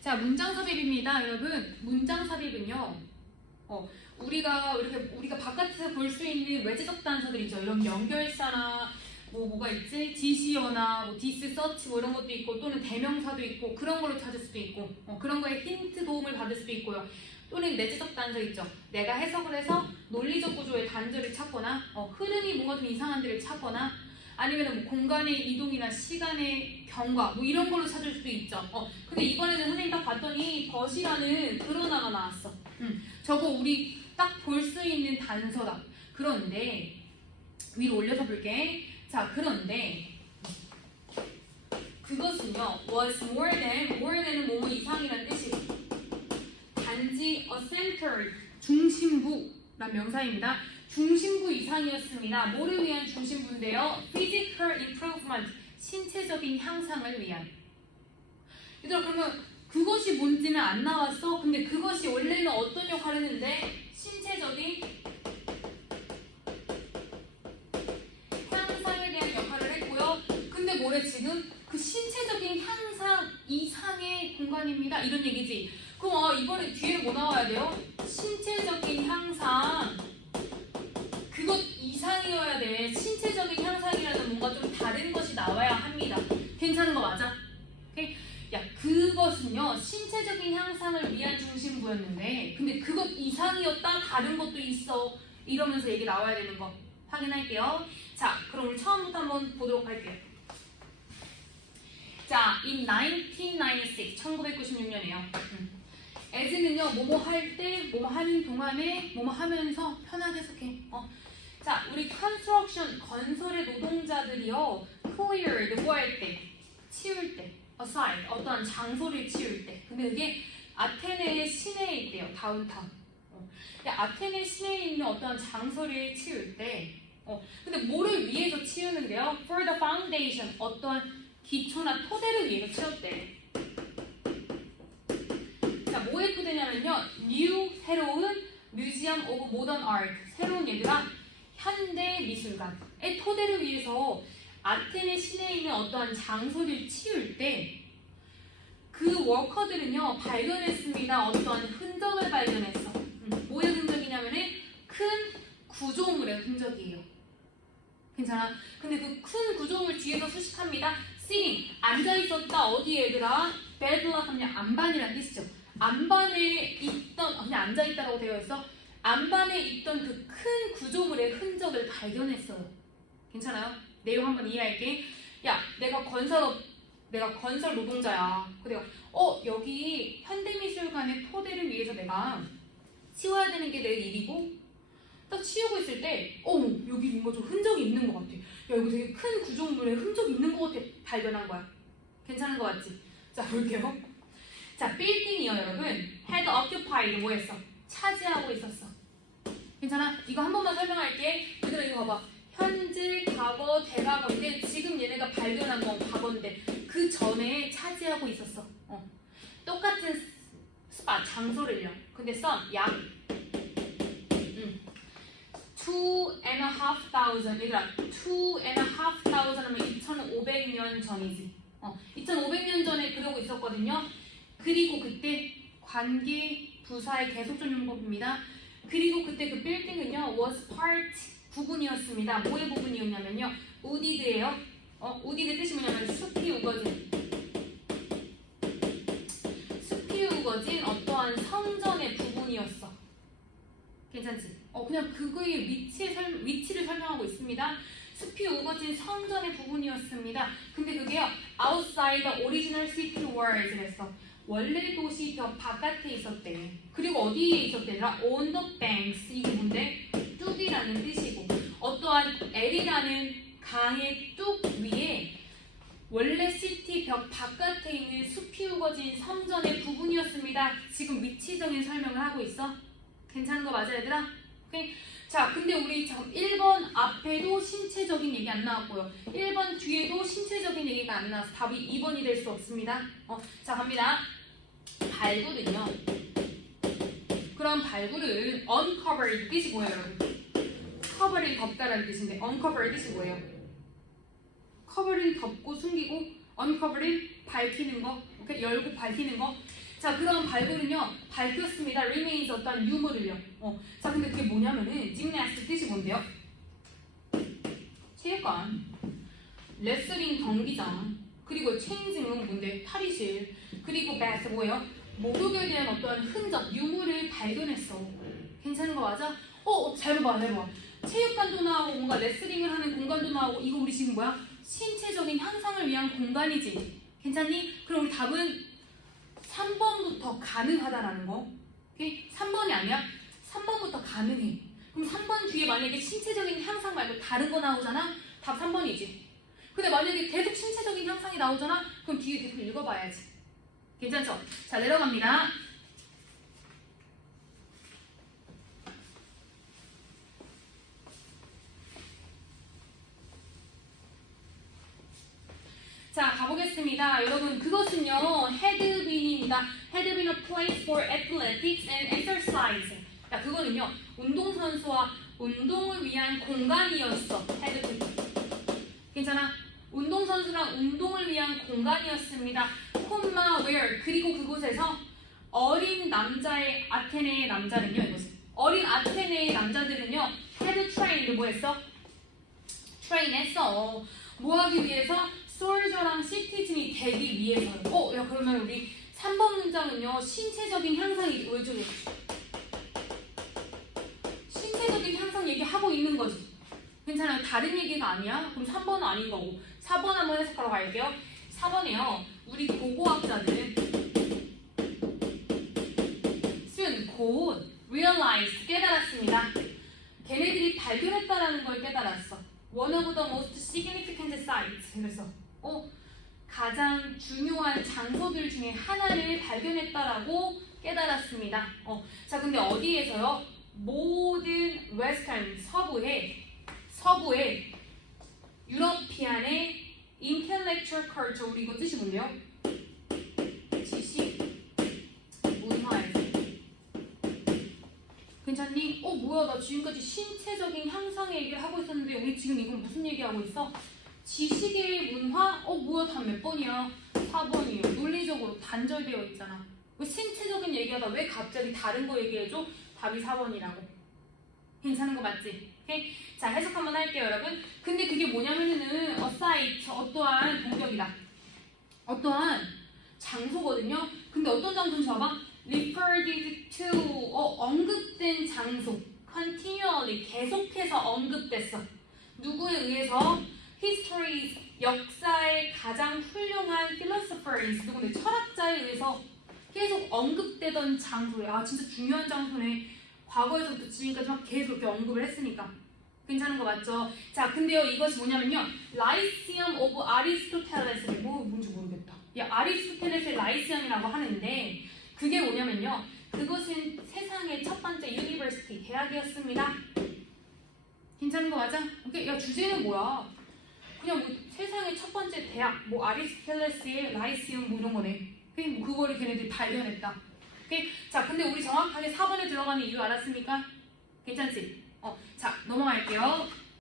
자, 문장 삽입입니다, 여러분. 문장 삽입은요. 어, 우리가 이렇게 우리가 바깥에서 볼 수 있는 외제적 단서들 있죠. 이런 연결사나 뭐 뭐가 있지? 지시어나 뭐 디스 서치 뭐 이런 것도 있고 또는 대명사도 있고 그런 걸로 찾을 수도 있고 어, 그런 거에 힌트 도움을 받을 수도 있고요. 또는 내재적 단서 있죠. 내가 해석을 해서 논리적 구조의 단절을 찾거나 어, 흐름이 뭔가 좀 이상한 데를 찾거나 아니면 뭐 공간의 이동이나 시간의 경과 뭐 이런 걸로 찾을 수도 있죠. 어, 근데 이번에는 선생님 딱 봤더니 벗이라는 그러나가 나왔어. 음, 저거 우리 딱 볼 수 있는 단서다. 그런데 위로 올려서 볼게. 자, 그런데 그것은요 was more than more than은 뭐뭐 이상이라는 뜻이고 단지 a center 중심부란 명사입니다. 중심부 이상이었습니다. 뭐를 위한 중심부인데요? physical improvement 신체적인 향상을 위한. 얘들아 그러면 그것이 뭔지는 안 나왔어. 근데 그것이 원래는 어떤 역할을 했는데 신체적인 것은요, 신체적인 향상을 위한 중심부였는데, 근데 그것 이상이었다, 다른 것도 있어. 이러면서 얘기 나와야 되는 거 확인할게요. 자, 그럼 우리 처음부터 한번 보도록 할게요. 자, in 1996, 1996년이에요. as는요, 뭐뭐 할 때, 뭐뭐 하는 동안에, 뭐뭐 하면서 편하게 속해. 어. 자, 우리 construction, 건설의 노동자들이요, cleared, 뭐할 때? 치울 때. Aside, 어떠한 장소를 치울 때. 근데 그게 아테네의 시내에 있대요, 다운타운. 어. 야, 아테네 시내에 있는 어떠한 장소를 치울 때, 어. 근데 뭐를 위해서 치우는데요? for the foundation, 어떠한 기초나 토대를 위해서 치웠대. 자, 뭐의 토대냐면요. new, 새로운 뮤지엄 오브 모던 아트, 새로운 얘들아 현대 미술관의 토대를 위해서 아테네 시내에 있는 어떠한 장소를 치울 때 그 워커들은요 발견했습니다. 어떠한 흔적을 발견했어. 음, 뭐의 흔적이냐면은 큰 구조물의 흔적이에요. 괜찮아? 근데 그 큰 구조물 뒤에서 수식합니다. sitting 앉아 있었다 어디에 얘들아? bedluck 하면 안반이라는 뜻이죠. 안반에 있던 아, 그냥 앉아 있다라고 되어 있어. 안반에 있던 그 큰 구조물의 흔적을 발견했어요. 괜찮아요? 내용 한번 이해할게. 야, 내가 건설업 내가 건설 노동자야. 그 내가 어 여기 현대미술관의 토대를 위해서 내가 치워야 되는 게 내 일이고 딱 치우고 있을 때 어머 여기 뭔가 좀 흔적이 있는 것 같아. 야 여기 되게 큰 구조물에 흔적이 있는 것 같아. 발견한 거야. 괜찮은 거 맞지? 자 볼게요. 자 빌딩이요 여러분. had occupied 뭐 했어? 차지하고 있었어. 괜찮아? 이거 한 번만 설명할게. 얘들아 이거 봐봐. 현재, 과거, 대과거인데 지금 얘네가 발견한 건 과거인데 그 전에 차지하고 있었어. 어. 똑같은 스팟 장소를요. 근데 썸 약. 음. two and a half thousand 얘들아 two and a half thousand 하면 2,500년 전이지. 어. 2,500년 전에 그러고 있었거든요. 그리고 그때 관계 부사의 계속적 용법입니다. 그리고 그때 그 빌딩은요 was part 부분이었습니다. 뭐의 부분이었냐면요 우디드예요. 어 우디드 뜻이 뭐냐면 숲이 우거진 숲이 우거진 어떠한 성전의 부분이었어. 괜찮지? 어 그냥 그거의 위치에 설, 위치를 설명하고 있습니다. 숲이 우거진 성전의 부분이었습니다. 근데 그게요 outside the original city walls 그랬어. 원래 도시 벽 바깥에 있었대. 그리고 어디에 있었대라? On banks 이게 뭔데? 뚝이라는 뜻이고 L이라는 강의 뚝 위에 원래 시티 벽 바깥에 있는 숲이 우거진 섬전의 부분이었습니다. 지금 위치적인 설명을 하고 있어. 괜찮은 거 맞아 얘들아? 오케이? 자, 근데 우리 잠깐 1번 앞에도 신체적인 얘기 안 나왔고요. 1번 뒤에도 신체적인 얘기가 안 나와서 답이 2번이 될 수 없습니다. 어, 자, 갑니다. 발굴은요. 그럼 발굴은 uncover 뜻이 뭐예요, 여러분? 덮다라는 뜻인데 uncover 뜻이 뭐예요? cover는 덮고 숨기고 uncover는 밝히는 거, 오케이? 열고 밝히는 거. 자, 그럼 발굴은요, 밝혔습니다. remains 어떤 유무를요. 어. 자, 근데 그게 뭐냐면은, gymnast 뜻이 뭔데요? 체육관, 레슬링 경기장, 그리고 체인징은 뭔데? 탈의실, 그리고 bath 뭐예요? 목욕에 대한 어떠한 흔적, 유물을 발견했어. 괜찮은 거 맞아? 어, 잘 봐, 잘 봐. 체육관도 나오고 뭔가 레슬링을 하는 공간도 나오고 이거 우리 지금 뭐야? 신체적인 향상을 위한 공간이지. 괜찮니? 그럼 우리 답은 3번부터 가능하다라는 거. 오케이? 3번이 아니야? 3번부터 가능해. 그럼 3번 뒤에 만약에 신체적인 향상 말고 다른 거 나오잖아? 답 3번이지. 근데 만약에 계속 신체적인 향상이 나오잖아? 그럼 뒤에 계속 읽어봐야지. 괜찮죠? 자, 내려갑니다. 자, 가보겠습니다. 여러분, 그것은요, had been a place for athletics and exercise. 자, 그거는요, 운동선수와 운동을 위한 공간이었어. been. 괜찮아? 운동선수랑 운동을 위한 공간이었습니다. 콤마 where 그리고 그곳에서 어린 남자의 아테네의 남자는요 이것은 어린 아테네의 남자들은요 had trained 뭐했어? train했어 뭐 하기 위해서 소울저랑 시티즌이 되기 위해서요. 어, 야 그러면 우리 3번 문장은요 신체적인 향상이 왜 저래? 신체적인 향상 얘기하고 있는 거지. 괜찮아요. 다른 얘기가 아니야? 그럼 3번은 아닌 거고 4번 한번 해석하러 갈게요. 4번에요. 우리 고고학자들은 곧 realized 깨달았습니다. 걔네들이 발견했다라는 걸 깨달았어. One of the most significant sites. 그래서 어 가장 중요한 장소들 중에 하나를 발견했다라고 깨달았습니다. 어, 자 근데 어디에서요? 모든 웨스턴 서부에 서부의 유러피안의 intellectual culture 우리 이거 뜻이 뭔데요? 지식 문화에서 괜찮니? 어 뭐야 나 지금까지 신체적인 향상의 얘기를 하고 있었는데 우리 지금 이건 무슨 얘기하고 있어? 지식의 문화? 어 뭐야 답 몇 번이야? 4번이에요 논리적으로 단절되어 있잖아 왜 신체적인 얘기하다 왜 갑자기 다른 거 얘기해줘? 답이 4번이라고 괜찮은 거 맞지? 오케이? 자 해석 한번 할게요 여러분 근데 그게 뭐냐면은 어사이트 어떠한 동격이다 어떠한 장소거든요 근데 어떤 장소인지 봐봐 referred to 어, 언급된 장소 continually 계속해서 언급됐어 누구에 의해서 history 역사의 가장 훌륭한 philosophers 누구네 철학자에 의해서 계속 언급되던 장소야 아 진짜 중요한 장소네 과거에서부터 지금까지 막 계속 이렇게 언급을 했으니까 괜찮은 거 맞죠? 자, 근데요 이것이 뭐냐면요 라이시엄 오브 아리스토텔레스 뭐 뭔지 모르겠다. 야 아리스토텔레스의 라이시엄이라고 하는데 그게 뭐냐면요 그것은 세상의 첫 번째 유니버시티 대학이었습니다. 괜찮은 거 맞아? 오케이, 야 주제는 뭐야? 그냥 뭐 세상의 첫 번째 대학 뭐 아리스토텔레스의 라이시엄 뭐 이런 거네. 그냥 뭐 그거를 걔네들이 발견했다. 자, 근데 우리 정확하게 4번에 들어가는 이유 알았습니까? 괜찮지? 어, 자, 넘어갈게요.